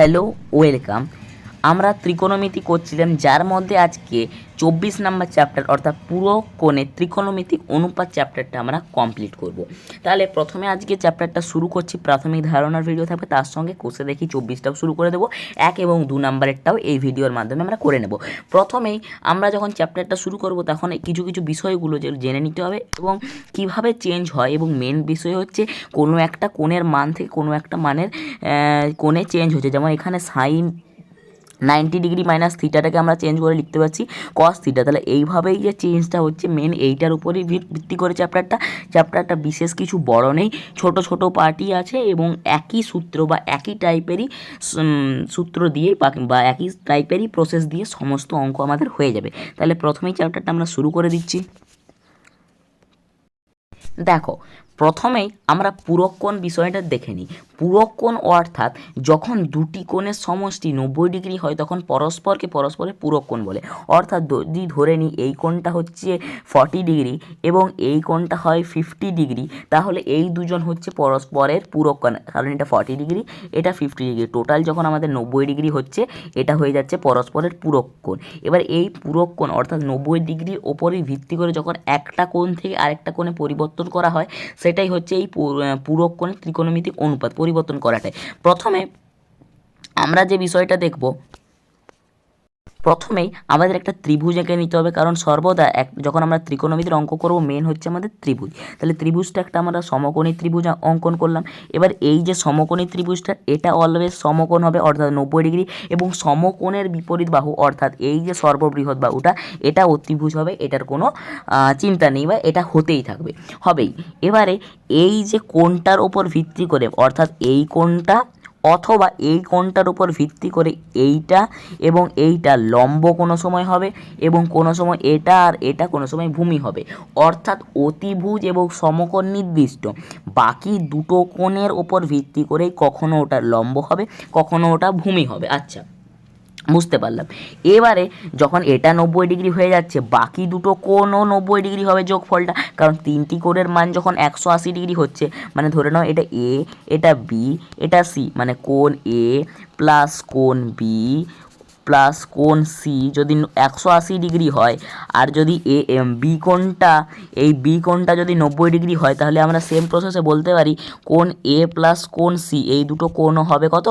Hello, welcome. আমরা ত্রিকোণমিতি করছিলাম, যার মধ্যে আজকে 24 নম্বর চ্যাপ্টার অর্থাৎ পুরো কোণের ত্রিকোণমিতিক অনুপাত চ্যাপ্টারটা আমরা কমপ্লিট করব। তাহলে প্রথমে আজকে চ্যাপ্টারটা শুরু করছি, প্রাথমিক ধারণার ভিডিও থাকবে, তার সঙ্গে কোষে দেখি 24টাও শুরু করে দেবো, 1 এবং 2 নাম্বারেরটাও এই ভিডিওর মাধ্যমে আমরা করে নেব। প্রথমেই আমরা যখন চ্যাপ্টারটা শুরু করব তখন কিছু কিছু বিষয়গুলো জেনে নিতে হবে এবং কিভাবে চেঞ্জ হয়, এবং মেন বিষয় হচ্ছে কোনো একটা কোণের মান থেকে কোনো একটা মানের কোণে চেঞ্জ হচ্ছে। যেমন এখানে সাইন 90 ডিগ্রি মাইনাস থিটাটাকে আমরা চেঞ্জ করে লিখতে পারছি কস থিটা। তাহলে এইভাবেই যে চেঞ্জটা হচ্ছে মেন এইটার উপরেই ভিত্তি করে চ্যাপ্টারটা বিশেষ কিছু বড় নেই, ছোট ছোট পার্টই আছে এবং একই সূত্র বা একই টাইপেরই সূত্র দিয়েই বা একই টাইপেরই প্রসেস দিয়ে সমস্ত অঙ্ক আমাদের হয়ে যাবে। তাহলে প্রথমেই চ্যাপ্টারটা আমরা শুরু করে দিচ্ছি। দেখো, প্রথমেই আমরা পূরককোণ বিষয়টা দেখে নিই। পূরককোণ অর্থাৎ যখন দুটি কোণের সমষ্টি 90 ডিগ্রি হয় তখন পরস্পরের পূরককোণ বলে। অর্থাৎ যদি ধরে নিই এই কোণটা হচ্ছে 40 ডিগ্রি এবং এই কোণটা হয় 50 ডিগ্রি, তাহলে এই দুজন হচ্ছে পরস্পরের পূরককোণ, কারণ এটা 40 ডিগ্রি, এটা 50 ডিগ্রি। টোটাল যখন আমাদের 90 ডিগ্রি হচ্ছে, এটা হয়ে যাচ্ছে পরস্পরের পূরককোণ। এবার এই পূরককোণ অর্থাৎ 90 ডিগ্রির ওপরেই ভিত্তি করে যখন একটা কোণ থেকে আরেকটা কোণে পরিবর্তন করা হয়, সেটাই হচ্ছে এই পূরককোণের ত্রিকোণমিতিক অনুপাত পরিবর্তন করাটাই। প্রথমে আমরা যে বিষয়টা দেখব, প্রথমেই আমাদের একটা ত্রিভুজ এঁকে নিতে হবে, কারণ সর্বদা যখন আমরা ত্রিকোণমিতির অঙ্ক করব মেন হচ্ছে আমাদের ত্রিভুজ। তাহলে ত্রিভুজটা একটা আমরা সমকোণী ত্রিভুজ অঙ্কন করলাম। এবার এই যে সমকোণী ত্রিভুজটা, এটা অলওয়েজ সমকোণ হবে অর্থাৎ 90 ডিগ্রি, এবং সমকোণের বিপরীত বাহু অর্থাৎ এই যে সর্ববৃহৎ বাহুটা, এটা অতিভুজ হবে, এটার কোনো চিন্তা নেই বা এটা হতেই থাকবে, হবেই। এবারে এই যে কোণটার ওপর ভিত্তি করে অর্থাৎ এই কোণটা অথবা এই কোণটার উপর ভিত্তি করে এইটা এবং এইটা লম্ব কোনো সময় হবে এবং কোনো সময় এটা আর এটা কোনো সময় ভূমি হবে। অর্থাৎ অতিভুজ এবং সমকোণ নির্দিষ্ট, বাকি দুটো কোণের ওপর ভিত্তি করেই কখনো ওটা লম্ব হবে, কখনো ওটা ভূমি হবে। আচ্ছা, বুঝতে পারলাম। এবারে যখন এটা 90 ডিগ্রি হয়ে যাচ্ছে, বাকি দুটো কোণও 90 ডিগ্রি হবে যোগফলটা, কারণ তিনটি কোণের মান যখন 180 ডিগ্রি হচ্ছে, মানে ধরে নাও এটা এ, এটা বি, এটা সি, মানে কোণ এ প্লাস কোণ বি প্লাস কোণ সি যদি 180 ডিগ্রি হয়, আর যদি বি কোণটা যদি 90 ডিগ্রি হয়, তাহলে আমরা সেম প্রসেসে বলতে পারি কোণ এ প্লাস কোণ সি এই দুটো কোণও হবে কত,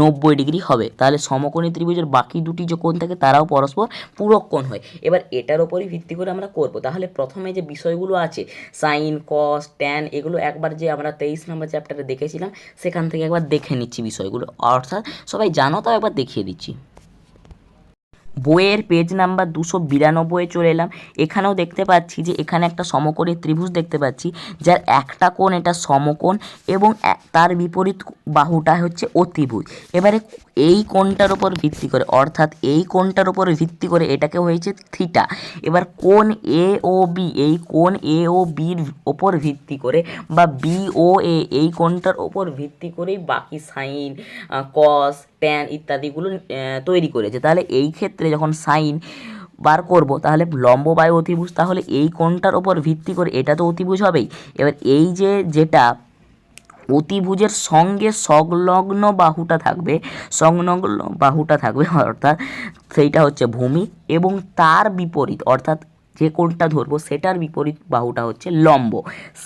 90 ডিগ্রি হবে। তাহলে সমকোণী ত্রিভুজের বাকি দুটি যে কোণ থাকে তারাও পরস্পর পূরক কোণ হয়। এবার এটার ওপরই ভিত্তি করে আমরা করব। তাহলে প্রথমে যে বিষয়গুলো আছে সাইন, কস, ট্যান, এগুলো একবার যে আমরা 23 নম্বর চ্যাপ্টারে দেখেছিলাম সেখান থেকে একবার দেখে নিচ্ছি বিষয়গুলো, অর্থাৎ সবাই জানো, তাও একবার দেখিয়ে দিচ্ছি। বইয়ের পেজ নাম্বার 292 চলে এলাম। এখানেও দেখতে পাচ্ছি যে এখানে একটা সমকোণী ত্রিভুজ দেখতে পাচ্ছি, যার একটা কোণ এটা সমকোণ এবং তার বিপরীত বাহুটা হচ্ছে অতিভুজ। এবারে এই কোণটার উপর ভিত্তি করে অর্থাৎ এই কোণটার উপর ভিত্তি করে এটাকে হয়েছে থিটা। এবার কোণ এ ও বি, এই কোণ এ ও বির ওপর ভিত্তি করে বা বি ও এ এই কোণটার ওপর ভিত্তি করেই বাকি সাইন, কস, ট্যান ইত্যাদিগুলো তৈরি করেছে। তাহলে এই ক্ষেত্রে যখন সাইন বার করব, তাহলে লম্ব বাই অতিভুজ, তাহলে এই কোণটার ওপর ভিত্তি করে এটা তো অতিভুজ হবেই। এবার এই যেটা অতিভুজের সঙ্গে সংলগ্ন বাহুটা থাকবে অর্থাৎ সেইটা হচ্ছে ভূমি, এবং তার বিপরীত অর্থাৎ যে কোণটা ধরবো সেটার বিপরীত বাহুটা হচ্ছে লম্ব।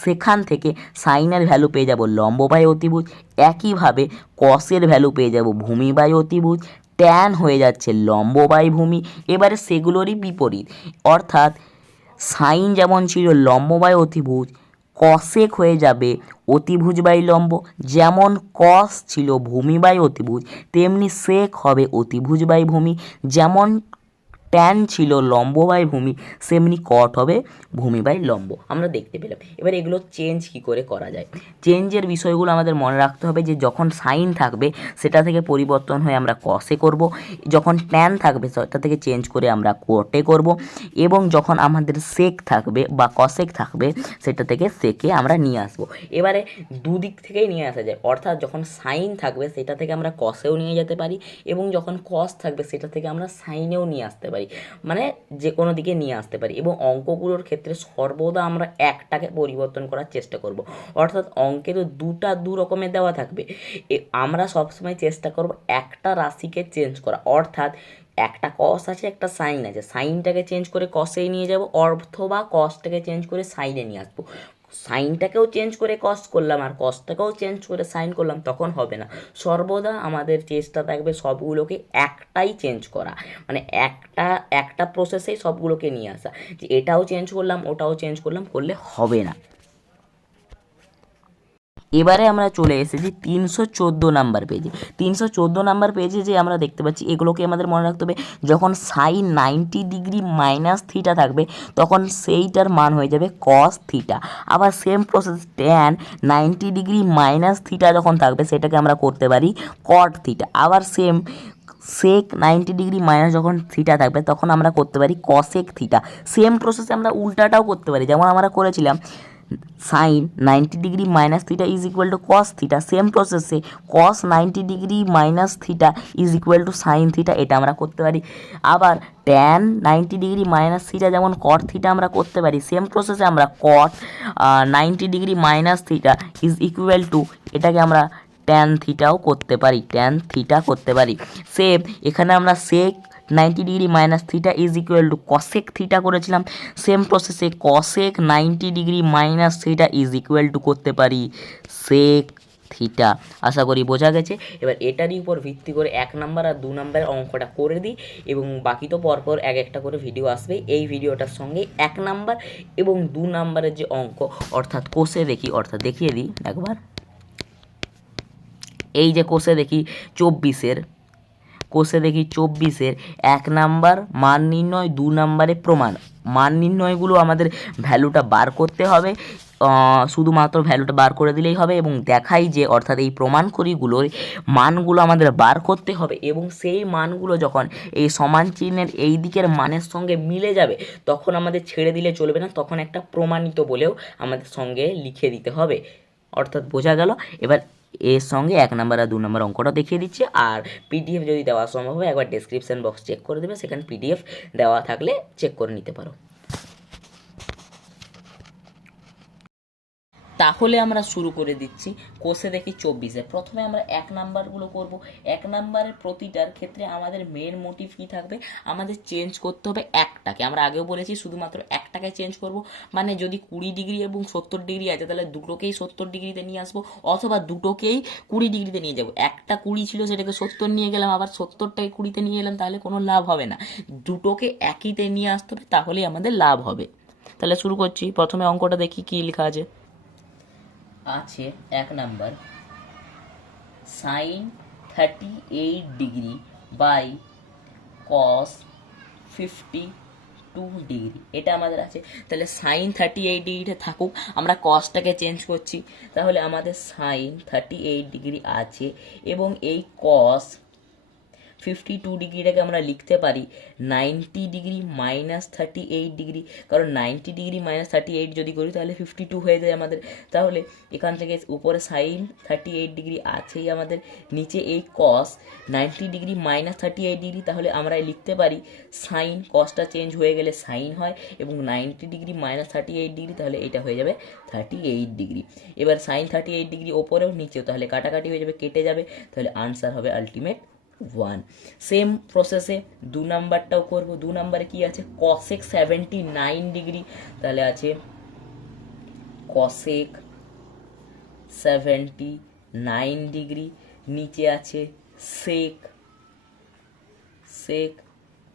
সেখান থেকে সাইনের ভ্যালু পেয়ে যাব লম্ব বাই অতিভুজ, একইভাবে কসের ভ্যালু পেয়ে যাব ভূমি বাই অতিভুজ, ট্যান হয়ে যাচ্ছে লম্ব বাই ভূমি। এবারে সেগুলোরই বিপরীত, অর্থাৎ সাইন যেমন ছিল লম্ব বাই অতিভুজ, কসেক হয়ে যাবে অতিভুজ বাই লম্ব। যেমন কস ছিল ভূমি বাই অতিভুজ, তেমনি সেক হবে অতিভুজ বাই ভূমি। যেমন ট্যান ছিল লম্ব বাই ভূমি, সেমনি কট হবে ভূমি বাই লম্ব। আমরা দেখতে পেলাম। এবার এগুলো চেঞ্জ কি করে করা যায়, চেঞ্জের বিষয়গুলো আমাদের মনে রাখতে হবে যে যখন সাইন থাকবে সেটা থেকে পরিবর্তন হয়ে আমরা কসে করব, যখন ট্যান থাকবে সেটা থেকে চেঞ্জ করে আমরা কোটে করব, এবং যখন আমাদের সেক থাকবে বা কসেক থাকবে সেটা থেকে সেকে আমরা নিয়ে আসবো। এবারে দুদিক থেকেই নিয়ে আসা যায়, অর্থাৎ যখন সাইন থাকবে সেটা থেকে আমরা কসেও নিয়ে যেতে পারি এবং যখন কস থাকবে সেটা থেকে আমরা সাইনেও নিয়ে আসতে পারি। পারি, মানে যে কোনো দিকে নিয়ে আসতে পারি। এবং অঙ্কগুলোর ক্ষেত্রে সর্বদা আমরা একটাকে পরিবর্তন করার চেষ্টা করব, অর্থাৎ অঙ্কে তো দু রকমের দেওয়া থাকবে, আমরা সবসময় চেষ্টা করব একটা রাশিকে চেঞ্জ করা, অর্থাৎ একটা কস আছে একটা সাইন আছে, সাইনটাকে চেঞ্জ করে কসেই নিয়ে যাব, অথবা কসটাকে চেঞ্জ করে সাইনে নিয়ে আসবো। সাইনটাকেও চেঞ্জ করে কস করলাম আর কসটাকেও চেঞ্জ করে সাইন করলাম, তখন হবে না। সর্বদা আমাদের চেষ্টা থাকবে সবগুলোকে একটাই চেঞ্জ করা, মানে একটা একটা প্রসেসেই সবগুলোকে নিয়ে আসা, যে এটাও চেঞ্জ করলাম ওটাও চেঞ্জ করলাম করলে হবে না। এবারে আমরা চলে এসেছি 314 নাম্বার পেজে। 314 নাম্বার পেজে যে আমরা দেখতে পাচ্ছি, এগুলোকে আমাদের মনে রাখতে হবে, যখন সাইন 90 ডিগ্রি মাইনাস থিটা থাকবে তখন সেইটার মান হয়ে যাবে কস থিটা। আবার same process tan 90 degree minus theta যখন থাকবে সেটাকে আমরা করতে পারি কট থিটা। আবার সেক 90 ডিগ্রি মাইনাস যখন থিটা থাকবে তখন আমরা করতে পারি কসেক থিটা। সেম প্রসেসে আমরা উল্টাটাও করতে পারি, যেমন আমরা করেছিলাম sine 90 degree minus theta is equal to cos theta, same প্রসেসে cos 90 degree minus theta is equal to sine theta, এটা আমরা করতে পারি। আবার ট্যান 90 ডিগ্রি মাইনাস থিটা যেমন কট থিটা আমরা করতে পারি, সেম প্রসেসে আমরা কট 90 degree minus theta is equal two, এটাকে আমরা ট্যান থিটাও করতে পারি, ট্যান থিটা করতে পারি। সেম এখানে আমরা সেক 90 degree minus theta is equal two cosec theta করেছিলাম, সেম প্রসেসে cosec 90 degree minus theta is equal two করতে পারি সেক থিটা। আশা করি বোঝা গেছে। এবার এটারই উপর ভিত্তি করে 1 নাম্বার আর 2 নাম্বারের অঙ্কটা করে দিই, এবং বাকি তো পরপর এক একটা করে ভিডিও আসবে। এই ভিডিওটার সঙ্গে 1 নাম্বার এবং 2 নাম্বারের যে অঙ্ক অর্থাৎ কোষে দেখি, অর্থাৎ দেখিয়ে দিই একবার। এই যে কোষে দেখি 24-এর, কোষে দেখি 24-এর 1 নাম্বার মান নির্ণয়, 2 নাম্বারে প্রমাণ। মান নির্ণয়গুলো আমাদের ভ্যালুটা বার করতে হবে, শুধুমাত্র ভ্যালুটা বার করে দিলেই হবে, এবং দেখাই যে অর্থাৎ এই প্রমাণ করিগুলোর মানগুলো আমাদের বার করতে হবে, এবং সেই মানগুলো যখন এই সমান চিহ্নের এই দিকের মানের সঙ্গে মিলে যাবে তখন আমাদের ছেড়ে দিলে চলবে না, তখন একটা প্রমাণিত বলেও আমাদের সঙ্গে লিখে দিতে হবে। অর্থাৎ বোঝা গেল। এবার এর সঙ্গে 1 নাম্বার আর 2 নাম্বার অঙ্কটা দেখিয়ে দিচ্ছে, আর পিডিএফ যদি দেওয়া সম্ভব হয় একবার ডেসক্রিপশন বক্স চেক করে দেবে, সেখানে পিডিএফ দেওয়া থাকলে চেক করে নিতে পারো। তাহলে আমরা শুরু করে দিচ্ছি কোষে দেখি 24-এ। প্রথমে আমরা 1 নাম্বারগুলো করব। 1 নাম্বারের প্রতিটার ক্ষেত্রে আমাদের মেন মোটিভ কী থাকবে, আমাদের চেঞ্জ করতে হবে একটাকে। আমরা আগেও বলেছি শুধুমাত্র একটাকে চেঞ্জ করব, মানে যদি 20 ডিগ্রি এবং 70 ডিগ্রি আছে তাহলে দুটোকেই 70 ডিগ্রিতে নিয়ে আসবো, অথবা দুটোকেই 20 ডিগ্রিতে নিয়ে যাব। একটা 20 ছিল সেটাকে 70 নিয়ে গেলাম, আবার 70টাকে 20তে নিয়ে এলাম, তাহলে কোনো লাভ হবে না। দুটোকে একইতে নিয়ে আসতে হবে, তাহলেই আমাদের লাভ হবে। তাহলে শুরু করছি। প্রথমে অঙ্কটা দেখি কী লেখা আছে। 1 number sine 38 degree by cos 52 degree, এটা আমাদের আছে। তাহলে সাইন 38 ডিগ্রিতে থাকুক, আমরা কসটাকে চেঞ্জ করছি, তাহলে আমাদের সাইন 38 ডিগ্রি আছে, এবং এই কস 52 ডিগ্রিটাকে আমরা লিখতে পারি 90 ডিগ্রি মাইনাস 38 ডিগ্রি, কারণ 90 ডিগ্রি মাইনাস 38 যদি করি তাহলে 52 হয়ে যায় আমাদের। তাহলে এখান থেকে উপরে সাইন 38 ডিগ্রি আছেই আমাদের, নিচে এই কস 90 ডিগ্রি মাইনাস 38 ডিগ্রি, তাহলে আমরা লিখতে পারি সাইন, কসটা চেঞ্জ হয়ে গেলে সাইন হয়, এবং 90 ডিগ্রি মাইনাস 38 ডিগ্রি, তাহলে এটা হয়ে যাবে 38 ডিগ্রি। এবার সাইন 38 ডিগ্রি ওপরেও নিচেও, তাহলে কাটাকাটি হয়ে যাবে, কেটে যাবে, তাহলে আনসার হবে আলটিমেট 1। সেম প্রসেসে 2 নাম্বারটাও করব। 2 নাম্বারে কি আছে, কসেক 79 ডিগ্রি, তাহলে আছে কসেক 79 ডিগ্রি, নিচে আছে সেক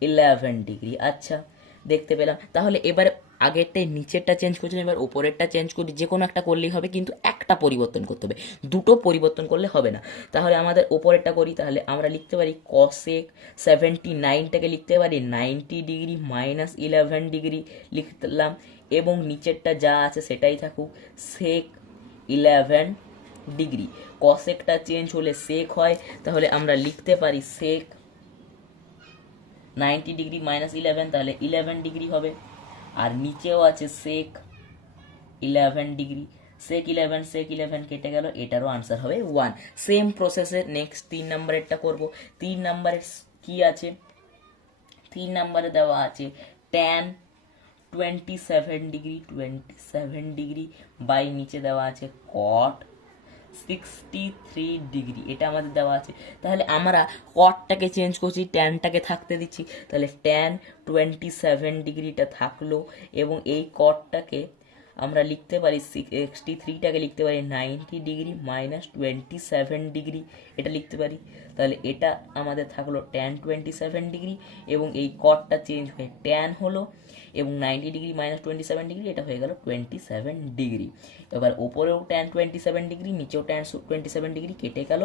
11 ডিগ্রি। আচ্ছা, দেখতে পেলাম। তাহলে এবার আগেরটাই নিচেরটা চেঞ্জ করছিলাম, এবার ওপরেরটা চেঞ্জ করি, যে কোনো একটা করলেই হবে, কিন্তু একটা পরিবর্তন করতে হবে, দুটো পরিবর্তন করলে হবে না। তাহলে আমাদের ওপরেরটা করি, তাহলে আমরা লিখতে পারি কসেক 79টাকে লিখতে পারি 90 ডিগ্রি মাইনাস 11 ডিগ্রি লিখলাম, এবং নিচেরটা যা আছে সেটাই থাকুক সেক 11 ডিগ্রি। কসেকটা চেঞ্জ হলে সেক হয়, তাহলে আমরা লিখতে পারি সেক 90 ডিগ্রি মাইনাস 11, তাহলে 11 ডিগ্রি হবে, আর নিচেও আছে সেক 11 ডিগ্রি, সেক 11 কেটে গেল, এটারও আনসার হবে 1। সেম প্রসেসে নেক্সট 3 নাম্বারেরটা করব। 3 নাম্বারের কি আছে, 3 নম্বরে দেওয়া আছে ট্যান 27 ডিগ্রি বাই নিচে দেওয়া আছে কট 63 ডিগ্রি, এটা আমাদের দেওয়া আছে। তাহলে আমরা কটটাকে চেঞ্জ করছি, ট্যানটাকে থাকতে দিচ্ছি, তাহলে ট্যান 27 ডিগ্রিটা থাকলো এবং এই কটটাকে আমরা লিখতে পারি 63টাকে লিখতে পারি 90 ডিগ্রি মাইনাস 27 ডিগ্রি, এটা লিখতে পারি। তাহলে এটা আমাদের থাকলো ট্যান 27 ডিগ্রি এবং এই কটটা চেঞ্জ হয়ে ট্যান হলো এবং 90 ডিগ্রি মাইনাস 27 ডিগ্রি এটা হয়ে গেল 27 ডিগ্রি। এবার ওপরেও ট্যান 27 ডিগ্রি, নিচেও ট্যান 27 ডিগ্রি কেটে গেল,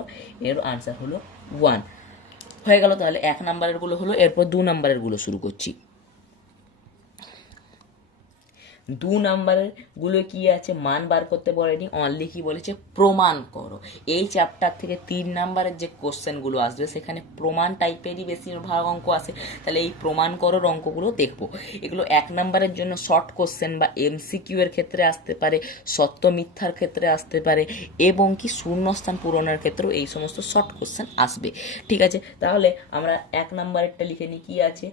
এর আনসার হলো 1 হয়ে গেল। তাহলে 1 নাম্বারের গুলো হলো, এরপর 2 নাম্বারের গুলো শুরু করছি। 2 নাম্বারের গুলো কি আছে, মান বার করতে বলেনি, অনলি কি বলেছে প্রমাণ করো। এই চ্যাপ্টার থেকে 3 নাম্বারের যে কোশ্চেনগুলো আসবে সেখানে প্রমাণ টাইপেরই বেশিরভাগ অঙ্ক আছে, তাহলে এই প্রমাণ করোর অঙ্কগুলো দেখবো। এগুলো 1 নাম্বারের জন্য শর্ট কোশ্চেন বা MCQ এর ক্ষেত্রে আসতে পারে, সত্য মিথ্যার ক্ষেত্রে আসতে পারে এবং কি শূন্যস্থান পূরণের ক্ষেত্রেও এই সমস্ত শর্ট কোশ্চেন আসবে। ঠিক আছে, তাহলে আমরা 1 নাম্বারেরটা লিখে নিই। কি আছে,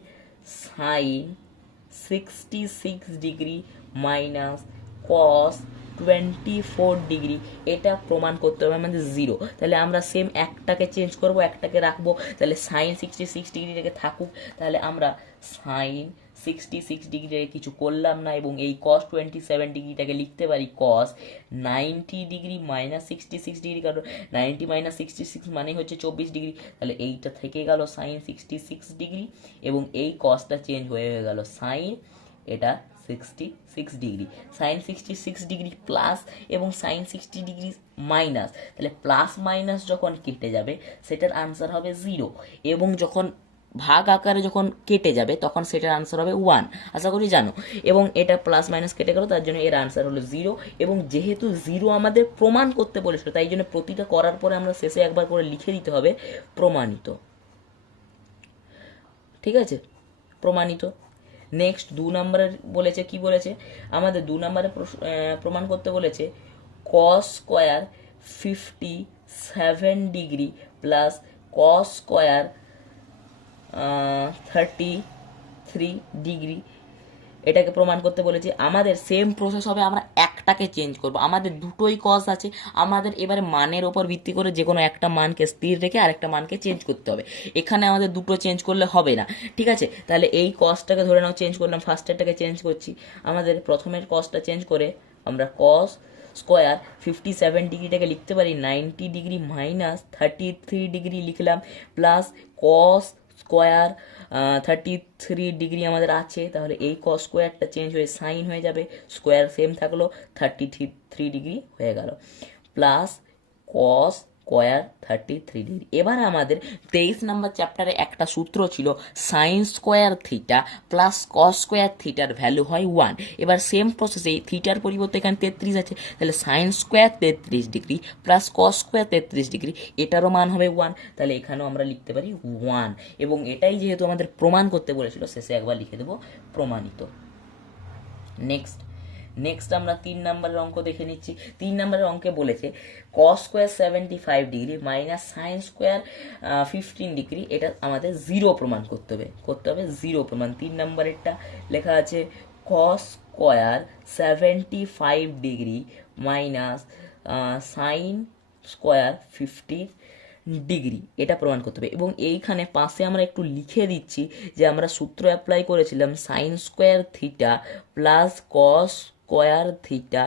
sine 66 degree minus cos 24 degree, এটা প্রমাণ করতে হবে আমাদের 0। তাহলে আমরা সেম একটাকে চেঞ্জ করব, একটাকে রাখবো, তাহলে সাইন 66 ডিগ্রিটাকে থাকুক, তাহলে আমরা সাইন 66 ডিগ্রিটাকে কিছু করলাম না এবং এই কস 27 ডিগ্রিটাকে লিখতে পারি কস 90 ডিগ্রি মাইনাস 66 ডিগ্রি, কারণ 90 মাইনাস 66 মানে হচ্ছে 24 ডিগ্রি, তাহলে এইটা থেকে গেল সাইন 66 ডিগ্রি এবং এই কসটা চেঞ্জ হয়ে গেল সাইন, এটা 66 ডিগ্রি। সাইন 66 ডিগ্রি প্লাস এবং সাইন 60 ডিগ্রি মাইনাস, তাহলে প্লাস মাইনাস যখন কেটে যাবে সেটার আনসার হবে 0 এবং যখন ভাগ আকারে যখন কেটে যাবে তখন সেটার আনসার হবে 1, আশা করি জানো। এবং এটা প্লাস মাইনাস কেটে গেল, তার জন্য এর আনসার হলো 0 এবং যেহেতু 0 আমাদের প্রমাণ করতে বলেছিল তাই জন্য প্রতিটা করার পরে আমরা শেষে একবার করে লিখে দিতে হবে প্রমাণিত। ঠিক আছে, প্রমাণিত। নেক্সট 2 নাম্বারের বলেছে, কি বলেছে আমাদের 2 নাম্বারে প্রমাণ করতে বলেছে cos square 57 degree plus cos square 33 degree, এটাকে প্রমাণ করতে বলেছে। আমাদের সেম প্রসেস হবে, আমরা একটাকে চেঞ্জ করব, আমাদের দুটোই কস আছে, আমাদের এবারে মানের ওপর ভিত্তি করে যে কোনো একটা মানকে স্থির রেখে আরেকটা মানকে চেঞ্জ করতে হবে। এখানে আমাদের দুটো চেঞ্জ করলে হবে না, ঠিক আছে। তাহলে এই কসটাকে ধরে নাও চেঞ্জ করলাম, ফার্স্টেরটাকে চেঞ্জ করছি, আমাদের প্রথমের কসটা চেঞ্জ করে আমরা কস স্কোয়ার 57 ডিগ্রিটাকে লিখতে পারি 90 ডিগ্রি মাইনাস 33 ডিগ্রি লিখলাম, প্লাস কস স্কোয়ার 33 ডিগ্রি আমাদের আছে, তাহলে এই কস স্কোয়ারটা চেঞ্জ হয়ে সাইন হয়ে যাবে, স্কোয়ার সেম থাকলো 33 ডিগ্রি হয়ে গেল, প্লাস কস স্কোয়ার 33 ডিগ্রি। এবার আমাদের 23 নম্বর চ্যাপ্টারে একটা সূত্র ছিল sine square theta plus cos square থিটার ভ্যালু হয় 1। এবার সেম প্রসেসে থিটার পরিবর্তে এখানে 33 আছে, তাহলে sine square 33 degree plus cos square 33 degree, এটারও মান হবে 1, তাহলে এখানেও আমরা লিখতে পারি 1 এবং এটাই যেহেতু আমাদের প্রমাণ করতে বলেছিল শেষে একবার লিখে দেবো প্রমাণিত। নেক্সট আমরা 3 নম্বরের অঙ্ক দেখে নিচ্ছি। 3 নম্বরের অঙ্কে বলেছে cos square 75 degree minus sine square 15 degree, এটা আমাদের 0 প্রমাণ করতে হবে 0 প্রমাণ। 3 নম্বরেরটা লেখা আছে cos square 75 degree minus sine square 15 degree, এটা প্রমাণ করতে হবে। এবং এইখানে পাশে আমরা একটু লিখে দিচ্ছি যে আমরা সূত্র অ্যাপ্লাই করেছিলাম sine square theta plus cos square theta,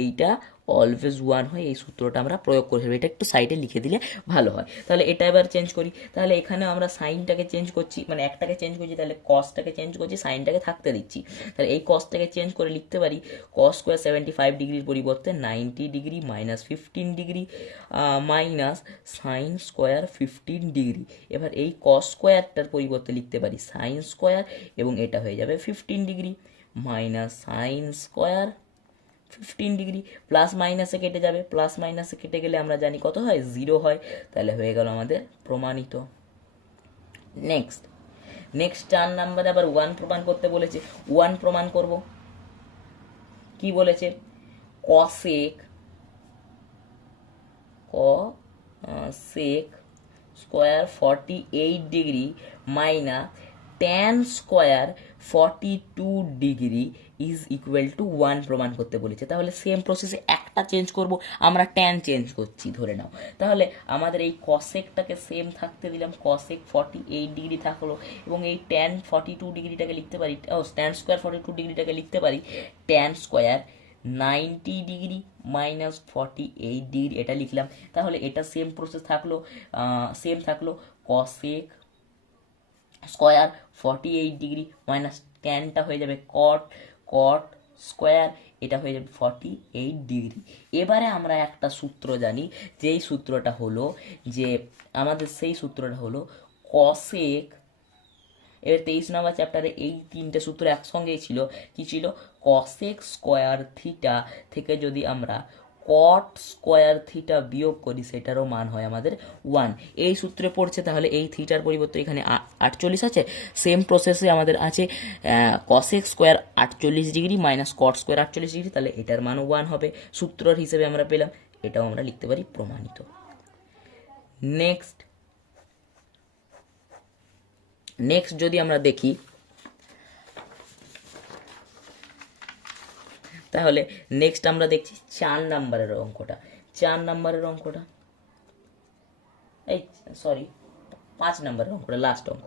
এইটা অলওয়েজ 1 হয়, এই সূত্রটা আমরা প্রয়োগ করেছিলাম, এটা একটু সাইডে লিখে দিলে ভালো হয়। তাহলে এটা এবার চেঞ্জ করি, তাহলে এখানে আমরা সাইনটাকে চেঞ্জ করছি, মানে একটাকে চেঞ্জ করছি, তাহলে কসটাকে চেঞ্জ করছি, সাইনটাকে থাকতে দিচ্ছি, তাহলে এই কসটাকে চেঞ্জ করে লিখতে পারি কস স্কোয়ার 75 ডিগ্রির পরিবর্তে 90 degree minus 15 degree minus sine square 15 degree. এবার এই কস স্কোয়ারটার পরিবর্তে লিখতে পারি সাইন স্কোয়ার এবং এটা হয়ে যাবে 15 degree minus sine square 15 degree, plus মাইনাসে কেটে যাবে, প্লাস মাইনাসে কেটে গেলে আমরা জানি কত হয় 0 হয়, তাহলে হয়ে গেল আমাদের প্রমাণিত। নেক্সট 4 নাম্বারে আবার 1 প্রমাণ করতে বলেছে, 1 প্রমাণ করব। কি বলেছে cosec square 48 degree minus tan square 42 degree is equal two 1 প্রমাণ করতে বলেছে। তাহলে সেম প্রসেসে একটা চেঞ্জ করব, আমরা ট্যান চেঞ্জ করছি ধরে নাও। তাহলে আমাদের এই কসেকটাকে সেম থাকতে দিলাম, কসেক 48 ডিগ্রি থাকলো, এবং এই ট্যান 42 ডিগ্রিটাকে লিখতে পারি, ট্যান স্কোয়ার 42 ডিগ্রিটাকে লিখতে পারি tan square 90 degree minus 48 degree, এটা লিখলাম। তাহলে এটা সেম প্রসেস থাকলো, সেম থাকলো কসেক স্কোয়ার 48 ডিগ্রি মাইনাস ট্যানটা হয়ে যাবে কট, কট স্কোয়ার এটা হয়ে যাবে 48 ডিগ্রি। এবারে আমরা একটা সূত্র জানি, যেই সূত্রটা হলো যে আমাদের সেই সূত্রটা হলো কসেক, এবার 23 নম্বর চ্যাপ্টারে এই তিনটে সূত্র একসঙ্গেই ছিল। কি ছিল? কসেক স্কোয়ার থিটা থেকে যদি আমরা কট স্কোয়ার থিটা বিয়োগ করি সেটারও মান হয় আমাদের 1। এই সূত্রে পড়ছে, তাহলে এই থিটার পরিবর্তে এখানে 48 আছে। সেম প্রসেসে আমাদের আছে cosec square 48 degree minus cot square 48 degree, তাহলে এটার মানও 1 হবে। সূত্রর হিসেবে আমরা পেলাম, এটাও আমরা লিখতে পারি প্রমাণিত। নেক্সট যদি আমরা দেখি, তাহলে নেক্সট আমরা দেখছি 4 নাম্বারের অঙ্কটা। 4 নাম্বারের অঙ্কটা, এই সরি 5 নাম্বারের অঙ্কটা, লাস্ট অঙ্ক।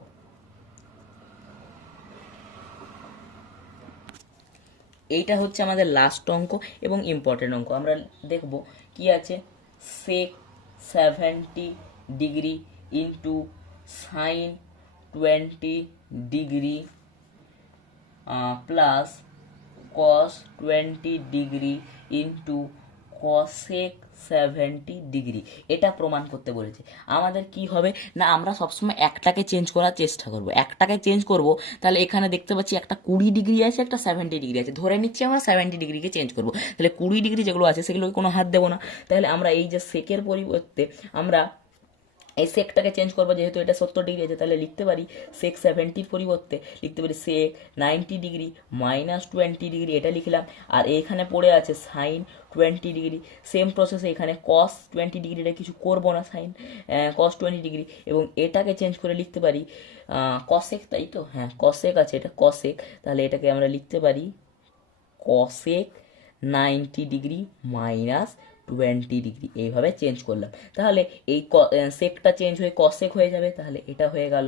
এইটা হচ্ছে আমাদের লাস্ট অঙ্ক এবং ইম্পর্টেন্ট অঙ্ক। আমরা দেখব কি আছে, সেক 70 degree into sine 20 degree plus cos 20 degree into cosec 70 degree, এটা প্রমাণ করতে বলেছে। আমাদের কি হবে না, আমরা সবসময় একটাকে চেঞ্জ করার চেষ্টা করব। একটাকে চেঞ্জ করব, তাহলে এখানে দেখতে পাচ্ছি একটা 20 ডিগ্রি আছে, একটা 70 ডিগ্রি আছে, ধরে নিচ্ছি আমরা 70 ডিগ্রিকে চেঞ্জ করব। তাহলে 20 ডিগ্রি যেগুলো আছে সেগুলোকে কোনো হাত দেবো না। তাহলে আমরা এই যে সেকের পরিবর্তে আমরা এই সেকটাকে চেঞ্জ করবো, যেহেতু এটা 70 ডিগ্রি আছে, তাহলে লিখতে পারি সেক 70-র পরিবর্তে লিখতে পারি সেক 90 ডিগ্রি মাইনাস 20 ডিগ্রি, এটা লিখলাম। আর এখানে পড়ে আছে সাইন 20 ডিগ্রি। সেম প্রসেসে এখানে কস 20 ডিগ্রিটা কিছু করবো না, সাইন কস 20 ডিগ্রি, এবং এটাকে চেঞ্জ করে লিখতে পারি কসেক, তাই তো? হ্যাঁ, কসেক আছে, এটা কসেক। তাহলে এটাকে আমরা লিখতে পারি কসেক 90 ডিগ্রি মাইনাস 20 ডিগ্রি, এইভাবে চেঞ্জ করলাম। তাহলে এই সেকটা চেঞ্জ হয়ে কসেক হয়ে যাবে। তাহলে এটা হয়ে গেল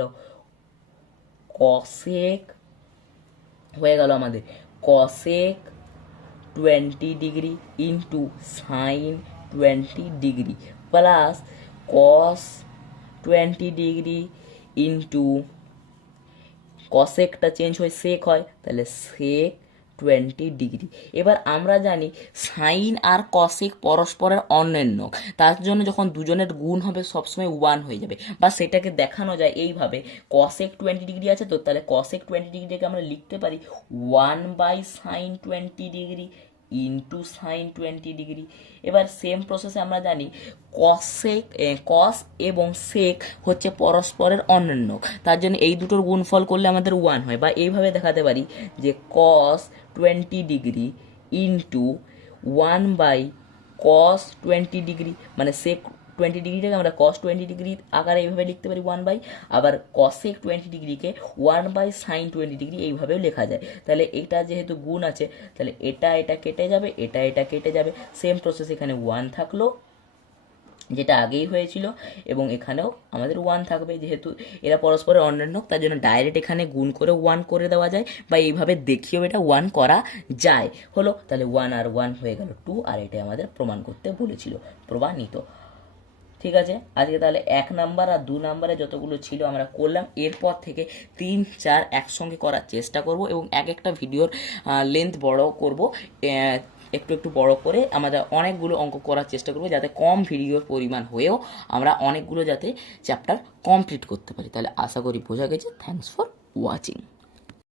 কসেক, হয়ে গেল আমাদের cosec 20 degree into sine 20 degree plus cos 20 degree into কসেকটা চেঞ্জ হয়ে সেক হয়, তাহলে সেক 20 ডিগ্রি। এবার আমরা জানি সাইন আর কসেক পরস্পরের অন্যান্য, তার জন্য যখন দুজনের গুণ হবে সবসময় 1 হয়ে যাবে, বা সেটাকে দেখানো যায় এইভাবে। কসেক 20 ডিগ্রি আছে তো, তাহলে কসেক 20 ডিগ্রিটাকে আমরা লিখতে পারি 1/সাইন 20 ডিগ্রি ইন্টু সাইন 20 ডিগ্রি। এবার সেম প্রসেসে আমরা জানি কস এবং সেক হচ্ছে পরস্পরের অন্যান্য, তার জন্য এই দুটোর গুণফল করলে আমাদের 1 হয়। বা এইভাবে দেখাতে পারি যে কস 20 ডিগ্রি ইন্টু 1/কস 20 ডিগ্রি, মানে সেক 20 ডিগ্রিটাকে আমরা কস 20 ডিগ্রি আকারে এইভাবে লিখতে পারি 1/, আবার কসেক 20 ডিগ্রিকে 1/সাইন 20 ডিগ্রি এইভাবেও লেখা যায়। তাহলে এটা যেহেতু গুণ আছে, তাহলে এটা কেটে যাবে, এটা কেটে যাবে। সেম প্রসেস এখানে 1 থাকলো, যেটা আগেই হয়েছিল, এবং এখানেও আমাদের 1 থাকবে। যেহেতু এরা পরস্পরের অন্যান্য, তার জন্য ডাইরেক্ট এখানে গুণ করে 1 করে দেওয়া যায়, বা এইভাবে দেখিয়েও এটা 1 করা যায়। হলো, তাহলে 1 আর 1 হয়ে গেল 2, আর এটাই আমাদের প্রমাণ করতে বলেছিল, প্রমাণিত। ঠিক আছে, আজকে তাহলে 1 নাম্বার আর 2 নাম্বারে যতগুলো ছিল আমরা করলাম। এরপর থেকে 3, 4 একসঙ্গে করার চেষ্টা করব, এবং এক একটা ভিডিওর লেন্থ বড় করব, একটু একটু বড় করে আমরা অনেকগুলো অঙ্ক করার চেষ্টা করব, যাতে কম ভিডিওর পরিমাণ হয়েও আমরা অনেকগুলো যাতে চ্যাপ্টার কমপ্লিট করতে পারি। তাহলে আশা করি বোঝা গেছে। Thanks for watching.